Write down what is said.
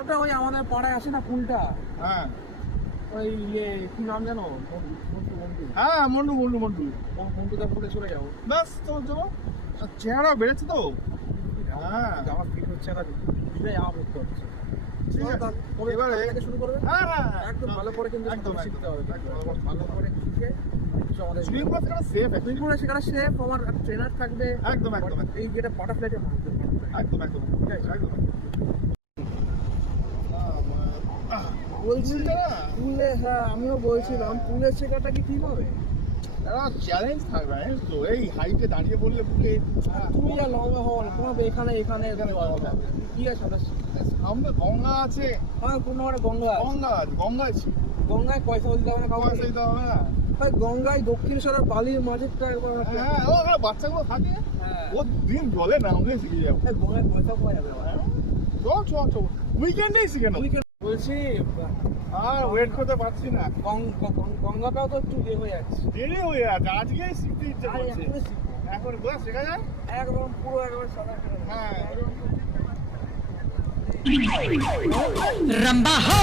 ওটা ওই আমাদের পাড়ায় আসে না পুলটা, হ্যাঁ ওই কি নাম জানো, মন্টু হ্যাঁ মন্টু মন্টু মন্টু মন্টুদার পুলে চলে যাবো। ব্যাস তো চলো। চেহারা বেড়েছে তো। হ্যাঁ জামা ফিট হচ্ছে না, দিলে জামা পড়তে হচ্ছে। ঠিক আছে তবে এবারে কাল থেকে শুরু করবে, হ্যাঁ হ্যাঁ একদম ভালো করে কিন্তু একদম শিখতে হবে, একদম ভালো করে শিখে কিছু আমাদের সুইমিং পুল সেখানে সেফ সুইমিং পুলে সেখানে সেফ, আমার ট্রেনার থাকবে একদম একদম এই যেটা বাটারফ্লাইটা একদম একদম একদম বলছি পুলে, হ্যাঁ আমিও বলছিলাম পুলে শেখাটা কি ঠিক হবে? একটা চ্যালেঞ্জ থাকবে তো, এই হাইটে দাঁড়িয়ে বললে পুলে তুমি যা লম্বা হও না, তোমার এখানে এখানে এখানে কি আছে ওটা? সামনে গঙ্গা আছে, হ্যাঁ কোনো একটা গঙ্গা আছে। গঙ্গা আছে গঙ্গায় ছিল গঙ্গায় পয়সা বলতে হবে না কাউকে, পয়সা দিতে হবে না। ভাই গঙ্গায় দক্ষিণেশ্বরের বালির মাঝেরটা একবার হ্যাঁ ও ওখানে বাচ্চাগুলো থাকে, হ্যাঁ ও দিন জলে নামলে শিখে যাবো। এই গঙ্গায় পয়সা পাওয়া যাবে আবার। চল চল চল উইকেন্ডেই শিখে নেবো। বলছি আর ওয়েট করতে পারছি না, গঙ্গাটাও তো একটু ইয়ে হয়ে যাচ্ছে, দেরি হয়ে যাচ্ছে, আজকে শিখতে ইচ্ছে আর করছে। এখনই শিখবো। এখন কোথা শেখা যায়? একদম পুরো একবার সাদা হ্যাঁ रंबा हो